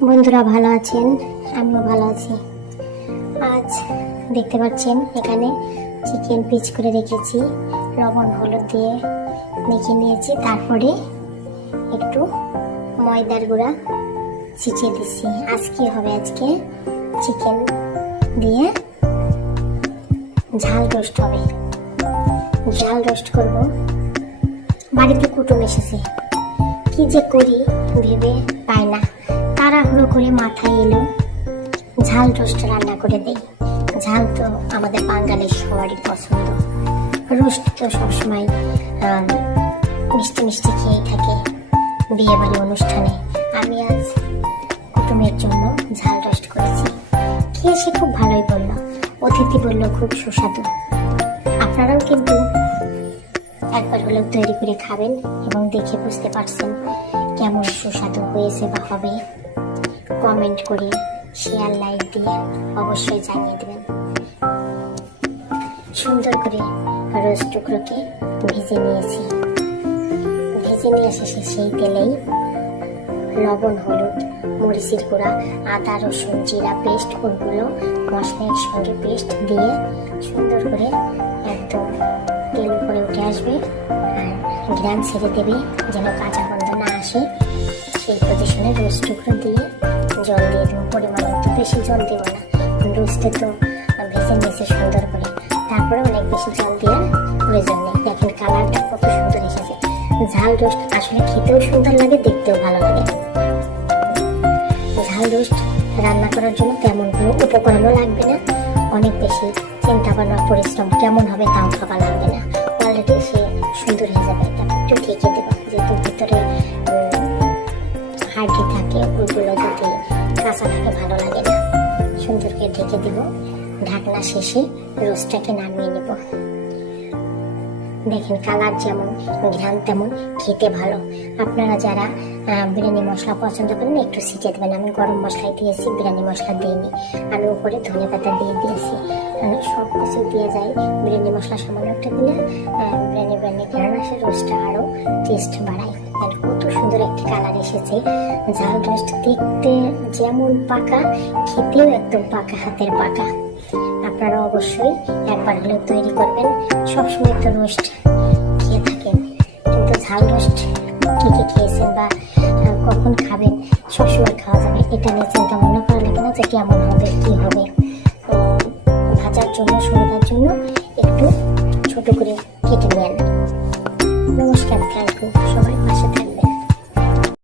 বন্ধুরা ভালো আছেন? আমিও ভালো আছি। আজ দেখতে পাচ্ছেন এখানে চিকেন পিস করে রেখেছি, লবণ হলুদ দিয়ে মেখে নিয়েছি। তারপরে একটু ময়দার গুঁড়া ছিটিয়ে দিচ্ছি। আজকে চিকেন দিয়ে ঝাল রোস্ট হবে। ঝাল রোস্ট করব। বাড়িতে কুটুম এসেছে, কি যে করি ভেবে পাই না। তাড়াহুড়ো করে মাথায় এলো ঝাল রোস্ট রান্না করে দেই। ঝাল তো আমাদের বাঙালির সবারই পছন্দ। রোস্ট তো সবসময় মিষ্টি মিষ্টি খেয়েই থাকে বিয়ে বাড়ি অনুষ্ঠানে। আমি আজ কুটুমের জন্য ঝাল রোস্ট করেছি। খেয়ে সে খুব ভালোই বলল, অতিথি বলল খুব সুস্বাদু। আপনারাও কিন্তু একবার হলেও তৈরি করে খাবেন এবং দেখে বুঝতে পারছেন কেমন সুস্বাদু হয়েছে বা হবে। কমেন্ট করে শেয়ার লাইক দিয়ে অবশ্যই জানিয়ে দেবেন। সুন্দর করে রোস্ট টুকরোকে ভেজে নিয়েছি। ভেজে নিয়ে এসে সেই তেলেই লবণ হলুদ মরিচের গুঁড়া আদা রসুন জিরা পেস্ট ওগুলো মশলার সঙ্গে পেস্ট দিয়ে সুন্দর করে একদম তেল উপরে উঠে আসবে আর গ্রাম ছেড়ে দেবে, যেন কাঁচা গন্ধ না আসে। সেই পজিশনে রোস্ট টুকরো দিয়ে জল দিয়ে দেবো পরিমাণ মতো। বেশি জল দেবো না, রোস্টে তো ভেজে নিয়েছে সুন্দর করে। তারপরে অনেক বেশি জল দেওয়ার প্রয়োজন নেই। দেখেন কালারটা কত সুন্দর এসেছে। ঝাল রোস্ট আসলে খেতেও সুন্দর লাগে, দেখতেও ভালো লাগে। ঝাল রোস্ট রান্না করার জন্য তেমন কোনো উপকরণও লাগবে না, অনেক বেশি চিন্তা ভাবনা পরিশ্রম কেমন হবে তাও খাওয়া লাগবে না। অলরেডি সে সুন্দর হয়ে যাবে। একটু ঢেকে দেবো, যেহেতু ভিতরে হাড্ডি থাকে, ওইগুলো যদি কাঁচা থাকে ভালো লাগে না। সুন্দর করে ঢেকে দেব। ঢাকনা শেষে রোস্টটাকে নামিয়ে নেব। দেখেন কালার যেমন ঘ্রাণ তেমন খেতে ভালো। আপনারা যারা বিরিয়ানি মশলা পছন্দ করেন একটু ছিটিয়ে দেবেন। আমি গরম মশলাই দিয়েছি, বিরিয়ানি মশলা দিইনি। আমি উপরে ধনে পাতা দিয়ে দিয়েছি। সব কিছু দিয়ে যায়। বিরিয়ানি মশলা সামান্য একটা দিলে বিরিয়ানি ঘ্রাণ আসে, রোস্টটা আরও টেস্ট বাড়ায়। কত সুন্দর একটি কালার এসেছে। ঝাল রোস্ট দেখতে যেমন পাকা, খেতেও একদম পাকা, হাতের পাকা। আপনারা অবশ্যই একবার হলেও তৈরি করবেন। সবসময় তো রোস্ট খেয়ে থাকেন, কিন্তু ঝাল রোস্ট কি কি খেয়েছেন বা কখন খাবেন সবসময় খাওয়া যাবে এটা নিয়ে চিন্তা